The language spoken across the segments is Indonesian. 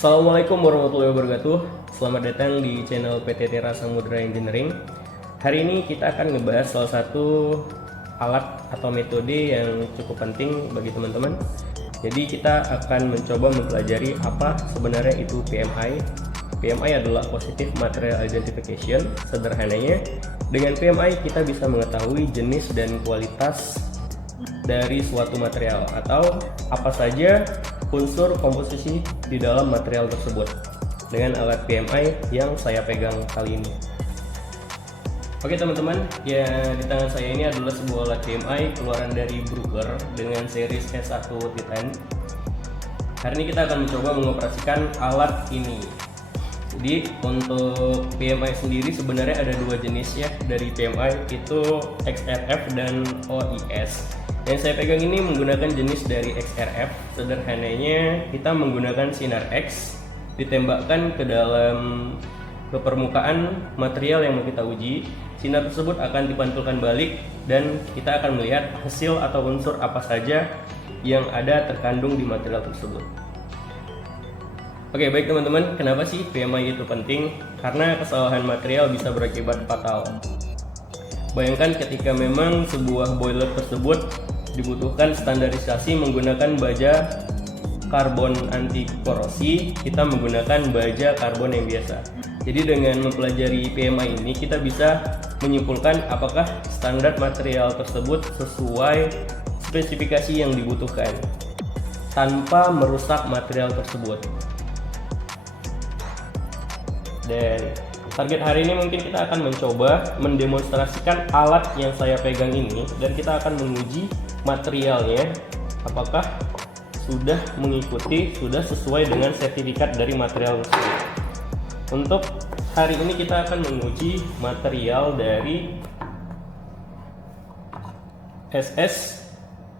Assalamualaikum warahmatullahi wabarakatuh. Selamat datang di channel PT Tera Samudra Engineering. Hari ini kita akan ngebahas salah satu alat atau metode yang cukup penting bagi teman-teman. Jadi kita akan mencoba mempelajari apa sebenarnya itu PMI. PMI adalah Positive Material Identification. Sederhananya, dengan PMI kita bisa mengetahui jenis dan kualitas dari suatu material atau apa saja unsur komposisi di dalam material tersebut dengan alat PMI yang saya pegang kali ini. Oke teman-teman, ya di tangan saya ini adalah sebuah alat PMI keluaran dari Bruker dengan series S1 Titan. Hari ini kita akan mencoba mengoperasikan alat ini. Jadi untuk PMI sendiri sebenarnya ada dua jenis ya dari PMI, itu XRF dan OIS. Yang saya pegang ini menggunakan jenis dari XRF. Sederhananya kita menggunakan sinar X ditembakkan ke permukaan material yang mau kita uji. Sinar tersebut akan dipantulkan balik dan kita akan melihat hasil atau unsur apa saja yang ada terkandung di material tersebut. Oke, baik teman-teman, kenapa sih PMI itu penting? Karena kesalahan material bisa berakibat fatal. Bayangkan ketika memang sebuah boiler tersebut dibutuhkan standarisasi menggunakan baja karbon anti korosi, kita menggunakan baja karbon yang biasa. Jadi dengan mempelajari PMI ini kita bisa menyimpulkan apakah standar material tersebut sesuai spesifikasi yang dibutuhkan tanpa merusak material tersebut. Dan target hari ini mungkin kita akan mencoba mendemonstrasikan alat yang saya pegang ini dan kita akan menguji materialnya apakah sudah mengikuti, sudah sesuai dengan sertifikat dari material tersebut. Untuk hari ini kita akan menguji material dari SS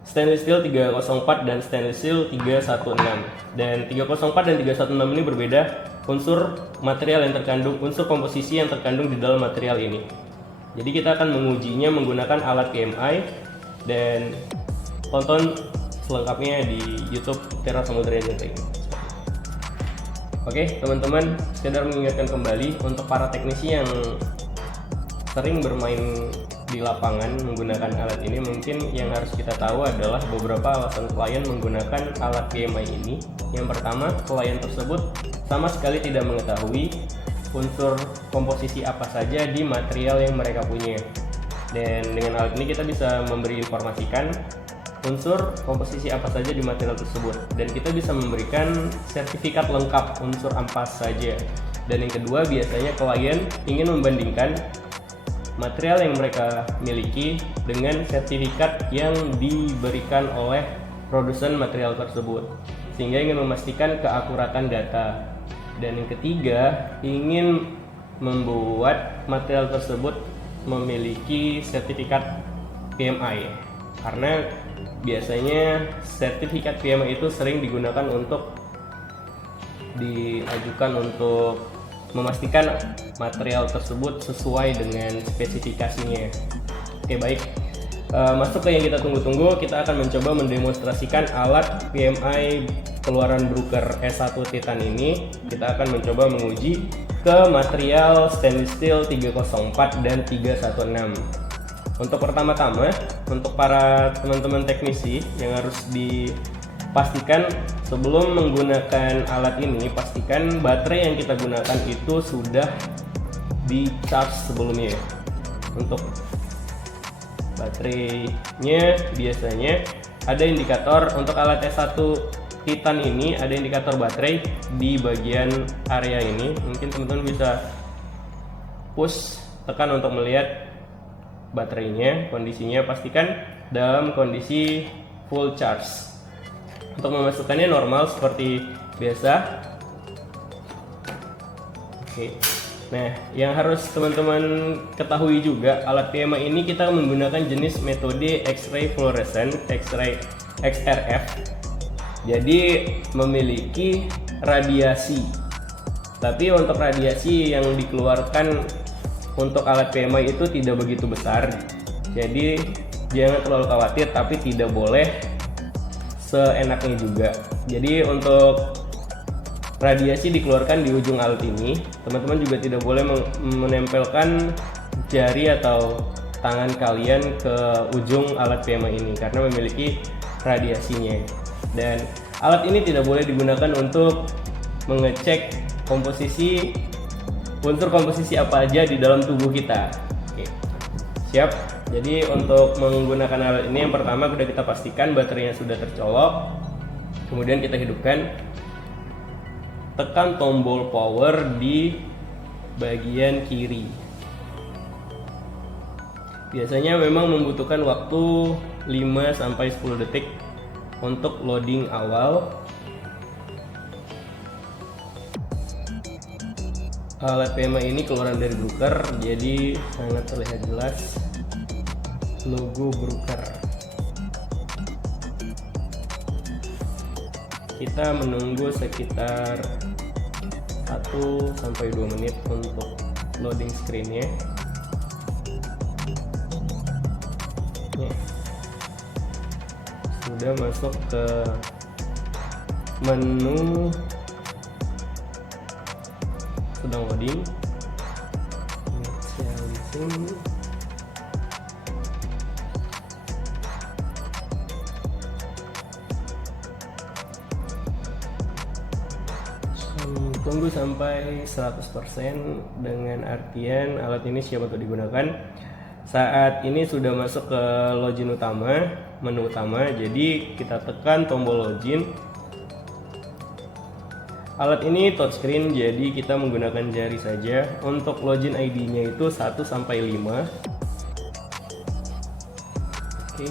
stainless steel 304 dan stainless steel 316. Dan 304 dan 316 ini berbeda unsur material yang terkandung, unsur komposisi yang terkandung di dalam material ini. Jadi kita akan mengujinya menggunakan alat PMI dan tonton selengkapnya di YouTube Tera Samudra Engineering. Oke teman-teman, sekedar mengingatkan kembali untuk para teknisi yang sering bermain di lapangan menggunakan alat ini, mungkin yang harus kita tahu adalah beberapa alasan klien menggunakan alat PMI ini. Yang pertama, klien tersebut sama sekali tidak mengetahui unsur komposisi apa saja di material yang mereka punya. Dan dengan alat ini kita bisa memberi informasikan unsur komposisi apa saja di material tersebut, dan kita bisa memberikan sertifikat lengkap unsur apa saja. Dan yang kedua, biasanya klien ingin membandingkan material yang mereka miliki dengan sertifikat yang diberikan oleh produsen material tersebut, sehingga ingin memastikan keakuratan data. Dan yang ketiga, ingin membuat material tersebut memiliki sertifikat PMI, karena biasanya sertifikat PMI itu sering digunakan untuk diajukan untuk memastikan material tersebut sesuai dengan spesifikasinya. Oke baik, masuk ke yang kita tunggu-tunggu. Kita akan mencoba mendemonstrasikan alat PMI keluaran Bruker S1 Titan ini. Kita akan mencoba menguji ke material stainless steel 304 dan 316. Untuk pertama-tama, untuk para teman-teman teknisi yang harus dipastikan sebelum menggunakan alat ini, pastikan baterai yang kita gunakan itu sudah di charge sebelumnya. Untuk baterainya biasanya ada indikator. Untuk alat S1 Titan ini ada indikator baterai di bagian area ini. Mungkin teman-teman bisa push tekan untuk melihat baterainya, kondisinya pastikan dalam kondisi full charge. Untuk memasukkannya normal seperti biasa. Oke. Nah, yang harus teman-teman ketahui juga, alat PMI ini kita menggunakan jenis metode X-ray fluorescent, X-ray XRF. Jadi memiliki radiasi. Tapi untuk radiasi yang dikeluarkan untuk alat PMI itu tidak begitu besar. Jadi jangan terlalu khawatir, tapi tidak boleh seenaknya juga. Jadi untuk radiasi dikeluarkan di ujung alat ini. Teman-teman juga tidak boleh menempelkan jari atau tangan kalian ke ujung alat PMI ini karena memiliki radiasinya. Dan alat ini tidak boleh digunakan untuk mengecek komposisi unsur komposisi apa aja di dalam tubuh kita. Oke. Siap. Jadi untuk menggunakan alat ini yang pertama sudah kita pastikan baterainya sudah tercolok. Kemudian kita hidupkan. Tekan tombol power di bagian kiri. Biasanya memang membutuhkan waktu 5-10 detik untuk loading awal. Alat PMI ini keluaran dari Brooker, jadi sangat terlihat jelas logo Brooker. Kita menunggu sekitar 1-2 menit untuk loading screennya. Sudah masuk ke menu, sedang loading. Initializing. Tunggu sampai 100% dengan artian alat ini siap untuk digunakan. Saat ini sudah masuk ke login utama, menu utama, jadi kita tekan tombol login. Alat ini touchscreen, jadi kita menggunakan jari saja. Untuk login ID-nya itu 1-5. Oke.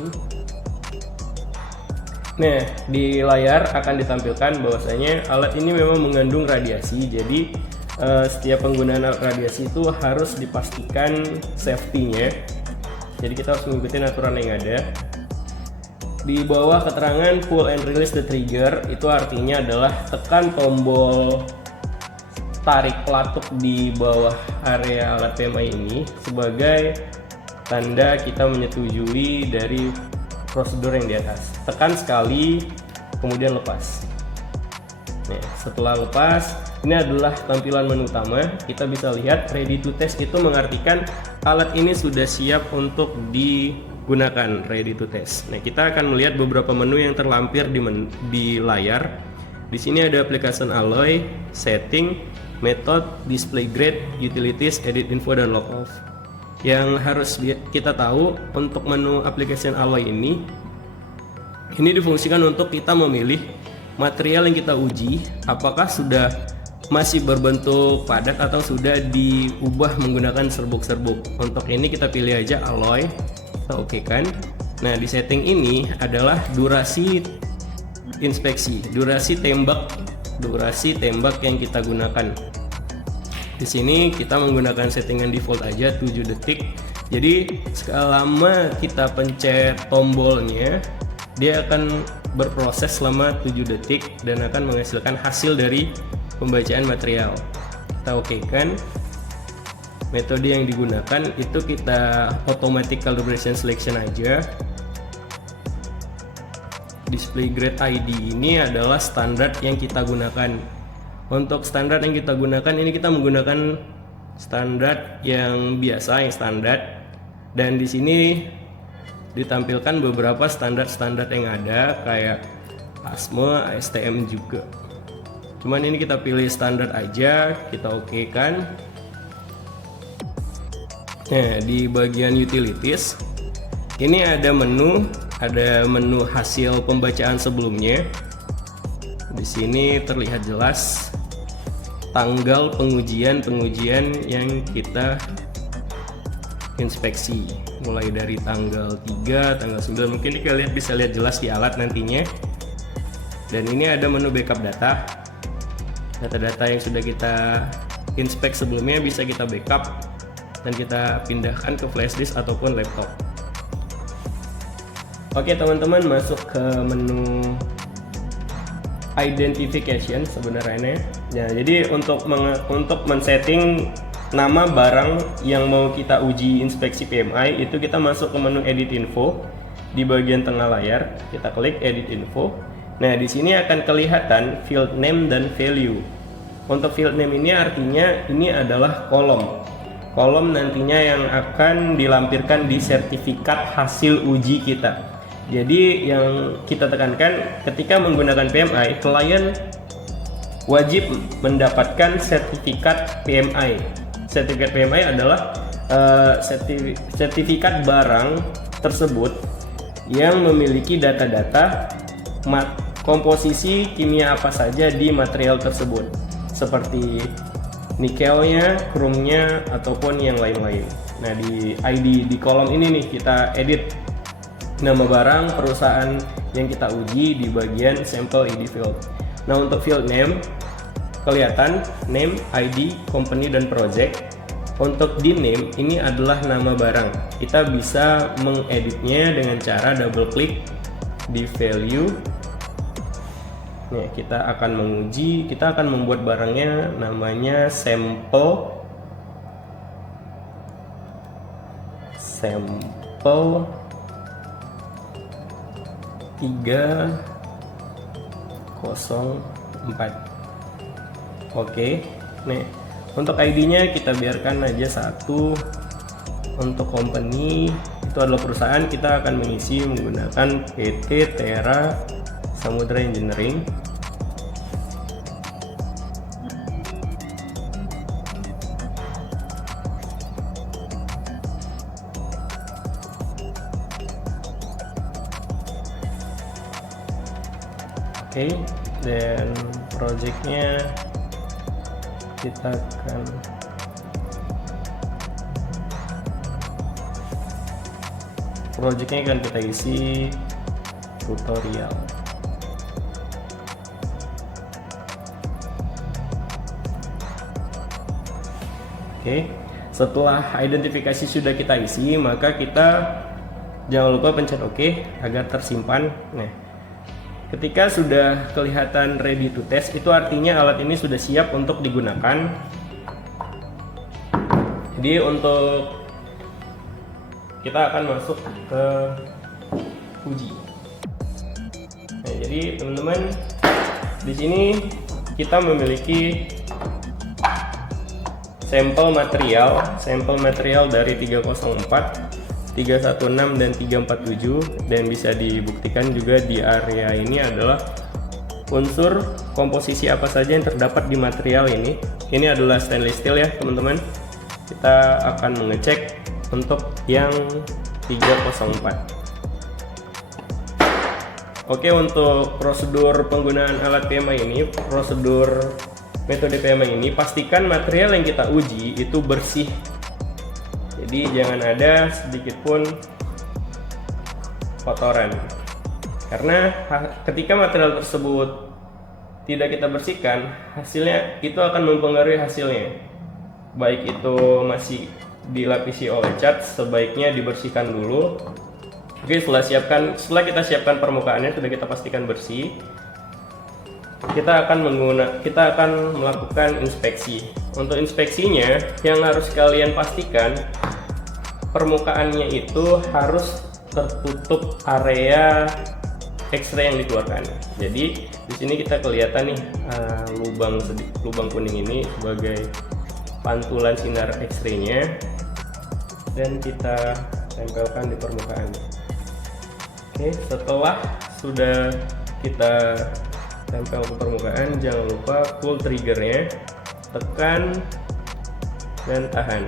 Nah, di layar akan ditampilkan bahwasanya alat ini memang mengandung radiasi, jadi setiap penggunaan alat radiasi itu harus dipastikan safety-nya. Jadi kita harus mengikuti aturan yang ada. Di bawah keterangan pull and release the trigger, itu artinya adalah tekan tombol tarik pelatuk di bawah area alat PMI ini sebagai tanda kita menyetujui dari prosedur yang di atas. Tekan sekali, kemudian lepas. Nah, setelah lepas, ini adalah tampilan menu utama. Kita bisa lihat ready to test itu mengartikan alat ini sudah siap untuk digunakan, ready to test. Nah, kita akan melihat beberapa menu yang terlampir di layar. Di sini ada application alloy, setting, method, display grade, utilities, edit info, dan log off. Yang harus kita tahu untuk menu application alloy ini difungsikan untuk kita memilih material yang kita uji apakah sudah masih berbentuk padat atau sudah diubah menggunakan serbuk-serbuk. Untuk ini kita pilih aja alloy, kita okekan. Nah, di setting ini adalah durasi inspeksi, durasi tembak yang kita gunakan. Di sini kita menggunakan settingan default aja 7 detik. Jadi selama kita pencet tombolnya, dia akan berproses selama 7 detik dan akan menghasilkan hasil dari pembacaan material. Kita okekan. Metode yang digunakan itu kita automatic calibration selection aja. Display grade ID ini adalah standar yang kita gunakan. Untuk standar yang kita gunakan ini kita menggunakan standar yang biasa, yang standar. Dan di sini ditampilkan beberapa standar-standar yang ada kayak ASME, ASTM juga. Cuman ini kita pilih standar aja, kita okekan. Nah, di bagian utilities ini ada menu hasil pembacaan sebelumnya. Di sini terlihat jelas tanggal pengujian yang kita inspeksi, mulai dari tanggal 3, tanggal 9. Mungkin kalian bisa lihat jelas di alat nantinya. Dan ini ada menu backup data. Data-data yang sudah kita inspek sebelumnya bisa kita backup dan kita pindahkan ke flash disk ataupun laptop. Oke teman-teman, masuk ke menu identification sebenarnya. Ya, jadi untuk men-setting nama barang yang mau kita uji inspeksi PMI itu kita masuk ke menu edit info. Di bagian tengah layar kita klik edit info. Nah, di sini akan kelihatan field name dan value. Untuk field name ini artinya ini adalah kolom. Kolom nantinya yang akan dilampirkan di sertifikat hasil uji kita. Jadi yang kita tekankan ketika menggunakan PMI, klien wajib mendapatkan sertifikat PMI. Sertifikat PMI adalah sertifikat barang tersebut yang memiliki data-data komposisi kimia apa saja di material tersebut, seperti nikelnya, kromnya, ataupun yang lain-lain. Nah, di ID di kolom ini nih kita edit nama barang, perusahaan yang kita uji di bagian sample ID field. Nah, untuk field name kelihatan name, ID, company, dan project. Untuk di name ini adalah nama barang. Kita bisa mengeditnya dengan cara double klik di value. Nih, kita akan menguji, kita akan membuat barangnya namanya sample 304. Oke, nih untuk ID-nya kita biarkan aja 1. Untuk company itu adalah perusahaan, kita akan mengisi menggunakan PT Tera Samudra Engineering. Oke, dan projectnya kita akan kita isi tutorial. Oke, setelah identifikasi sudah kita isi, maka kita jangan lupa pencet OK agar tersimpan. Nah, ketika sudah kelihatan ready to test, itu artinya alat ini sudah siap untuk digunakan. Jadi untuk kita akan masuk ke uji. Nah, jadi teman-teman, di sini kita memiliki sampel material dari 304, 316 dan 347, dan bisa dibuktikan juga di area ini adalah unsur komposisi apa saja yang terdapat di material ini. Ini adalah stainless steel ya teman-teman. Kita akan mengecek untuk yang 304. Oke, untuk prosedur penggunaan alat PMI ini, prosedur metode PMI ini, pastikan material yang kita uji itu bersih. Jadi jangan ada sedikit pun kotoran, karena ketika material tersebut tidak kita bersihkan, hasilnya itu akan mempengaruhi hasilnya. Baik itu masih dilapisi oleh cat, sebaiknya dibersihkan dulu. Oke, setelah kita siapkan permukaannya, sudah kita pastikan bersih, kita akan melakukan inspeksi. Untuk inspeksinya, yang harus kalian pastikan permukaannya itu harus tertutup area X-ray yang dikeluarkan. Jadi di sini kita kelihatan nih lubang kuning ini sebagai pantulan sinar X-ray-nya, dan kita tempelkan di permukaan. Oke, setelah sudah kita tempel ke permukaan, jangan lupa pull triggernya, tekan dan tahan,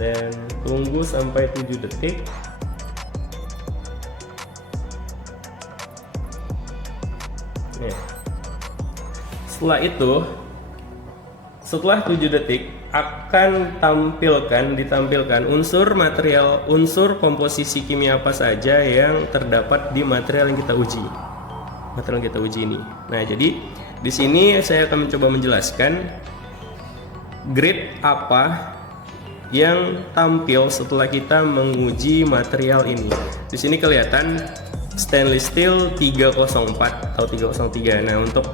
dan tunggu sampai 7 detik. Nah, setelah 7 detik akan ditampilkan unsur komposisi kimia apa saja yang terdapat di material yang kita uji. Ini. Nah, jadi di sini saya akan mencoba menjelaskan grade apa yang tampil setelah kita menguji material ini. Di sini kelihatan stainless steel 304 atau 303. Nah, untuk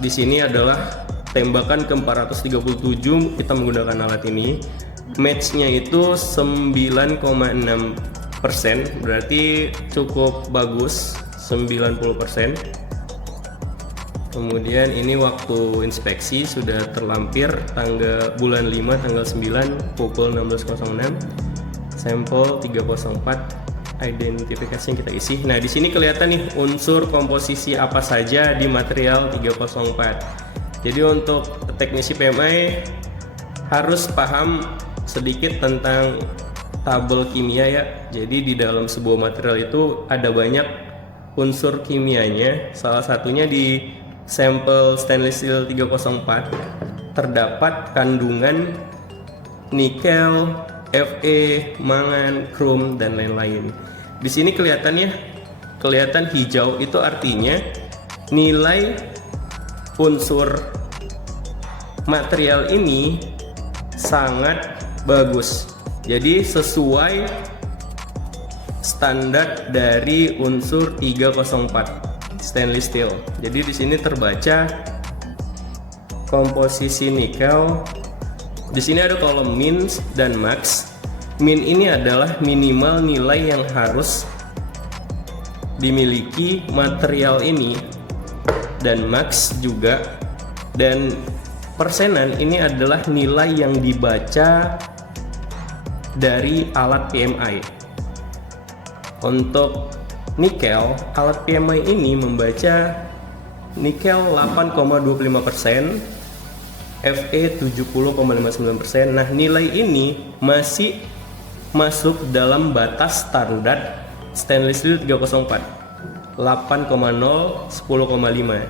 di sini adalah tembakan ke 437, kita menggunakan alat ini. Match-nya itu 9,6%, berarti cukup bagus, 90%. Kemudian ini waktu inspeksi sudah terlampir bulan 5 tanggal 9 pukul 16.06. Sampel 304 identifikasi yang kita isi. Nah, di sini kelihatan nih unsur komposisi apa saja di material 304. Jadi untuk teknisi PMI harus paham sedikit tentang tabel kimia ya. Jadi di dalam sebuah material itu ada banyak unsur kimianya. Salah satunya di sampel stainless steel 304 terdapat kandungan nikel, Fe, mangan, krom, dan lain-lain. Di sini kelihatan hijau, itu artinya nilai unsur material ini sangat bagus. Jadi sesuai standar dari unsur 304 stainless steel. Jadi di sini terbaca komposisi nikel. Di sini ada kolom min dan max. Min ini adalah minimal nilai yang harus dimiliki material ini, dan max juga. Dan persenan ini adalah nilai yang dibaca dari alat PMI. Untuk nikel, alat PMI ini membaca nikel 8,25%, Fe 70,59%. Nah, nilai ini masih masuk dalam batas standar stainless steel 304, 8,0, 10,5.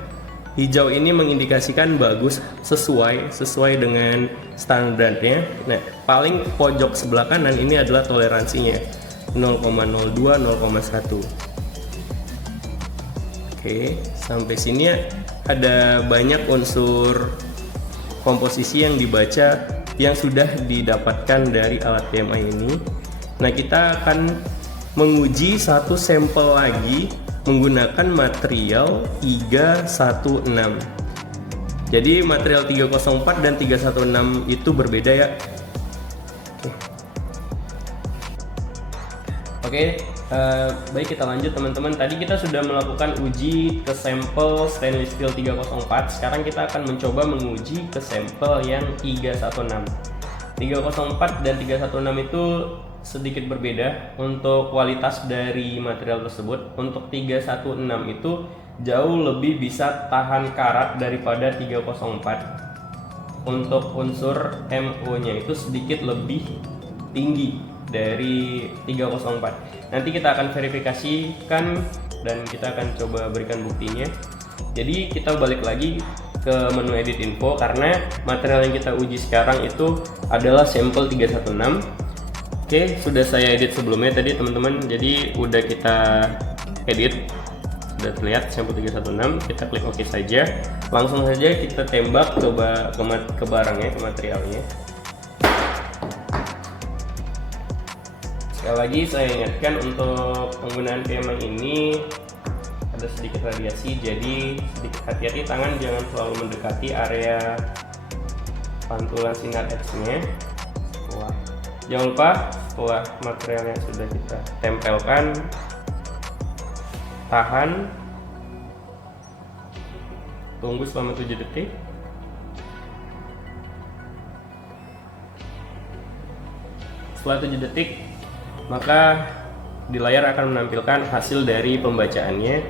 Hijau ini mengindikasikan bagus, sesuai dengan standarnya. Nah, paling pojok sebelah kanan ini adalah toleransinya 0,02, 0,1. Oke, sampai sini ada banyak unsur komposisi yang dibaca yang sudah didapatkan dari alat PMI ini. Nah, kita akan menguji satu sampel lagi menggunakan material 316. Jadi material 304 dan 316 itu berbeda ya. Oke, baik, kita lanjut teman-teman. Tadi kita sudah melakukan uji ke sampel stainless steel 304. Sekarang kita akan mencoba menguji ke sampel yang 316. 304 dan 316 itu sedikit berbeda untuk kualitas dari material tersebut. Untuk 316 itu jauh lebih bisa tahan karat daripada 304. Untuk unsur MO-nya itu sedikit lebih tinggi dari 304. Nanti kita akan verifikasikan dan kita akan coba berikan buktinya. Jadi kita balik lagi ke menu edit info karena material yang kita uji sekarang itu adalah sampel 316. Oke, sudah saya edit sebelumnya tadi teman-teman. Jadi udah kita edit, sudah terlihat sampel 316. Kita klik OK saja. Langsung saja kita tembak coba ke barangnya, ke materialnya. Sekali lagi saya ingatkan untuk penggunaan PMI ini ada sedikit radiasi, jadi sedikit hati-hati tangan, jangan selalu mendekati area pantulan sinar X-nya. Jangan lupa setelah material yang sudah kita tempelkan, tahan, tunggu selama 7 detik. Setelah 7 detik, maka di layar akan menampilkan hasil dari pembacaannya.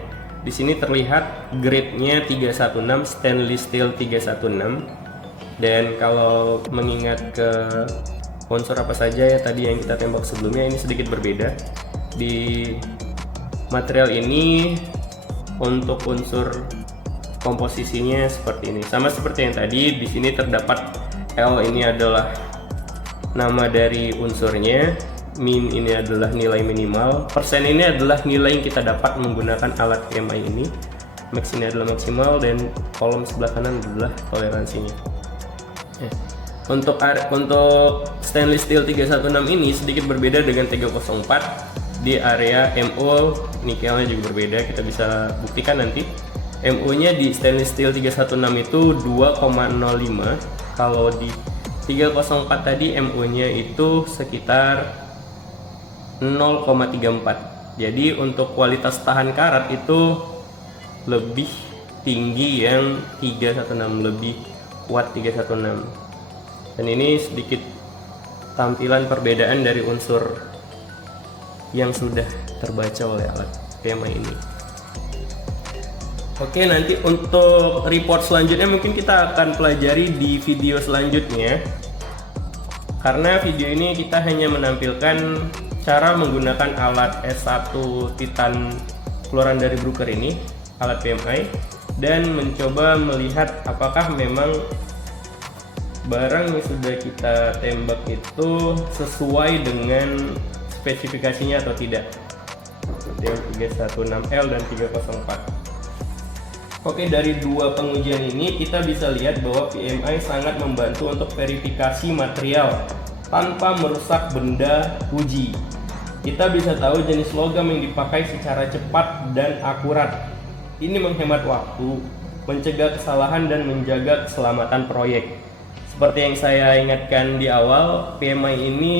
Di sini terlihat grade-nya 316, stainless steel 316. Dan kalau mengingat ke unsur apa saja ya tadi yang kita tembak sebelumnya, ini sedikit berbeda. Di material ini untuk unsur komposisinya seperti ini. Sama seperti yang tadi, di sini terdapat L ini adalah nama dari unsurnya. Min ini adalah nilai minimal, persen ini adalah nilai yang kita dapat menggunakan alat PMI ini, max ini adalah maksimal, dan kolom sebelah kanan adalah toleransinya. Untuk stainless steel 316 ini sedikit berbeda dengan 304 di area MO, nikelnya juga berbeda. Kita bisa buktikan nanti. MO nya di stainless steel 316 itu 2,05, kalau di 304 tadi MO nya itu sekitar 0,34. Jadi untuk kualitas tahan karat itu lebih tinggi yang 316, lebih kuat 316. Dan ini sedikit tampilan perbedaan dari unsur yang sudah terbaca oleh alat PMI ini. Oke, nanti untuk report selanjutnya mungkin kita akan pelajari di video selanjutnya, karena video ini kita hanya menampilkan cara menggunakan alat S1 Titan keluaran dari Bruker ini, alat PMI, dan mencoba melihat apakah memang barang yang sudah kita tembak itu sesuai dengan spesifikasinya atau tidak, yang 316L dan 304. Oke, dari dua pengujian ini kita bisa lihat bahwa PMI sangat membantu untuk verifikasi material tanpa merusak benda uji. Kita bisa tahu jenis logam yang dipakai secara cepat dan akurat. Ini menghemat waktu, mencegah kesalahan, dan menjaga keselamatan proyek. Seperti yang saya ingatkan di awal, PMI ini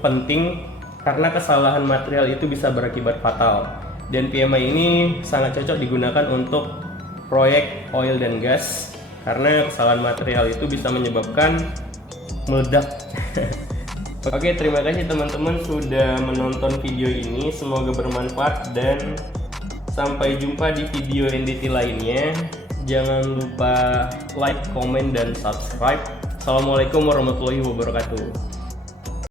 penting karena kesalahan material itu bisa berakibat fatal. Dan PMI ini sangat cocok digunakan untuk proyek oil dan gas, karena kesalahan material itu bisa menyebabkan meledak. Oke, terima kasih teman-teman sudah menonton video ini, semoga bermanfaat dan sampai jumpa di video NDT lainnya. Jangan lupa like, komen, dan subscribe. Assalamualaikum warahmatullahi wabarakatuh.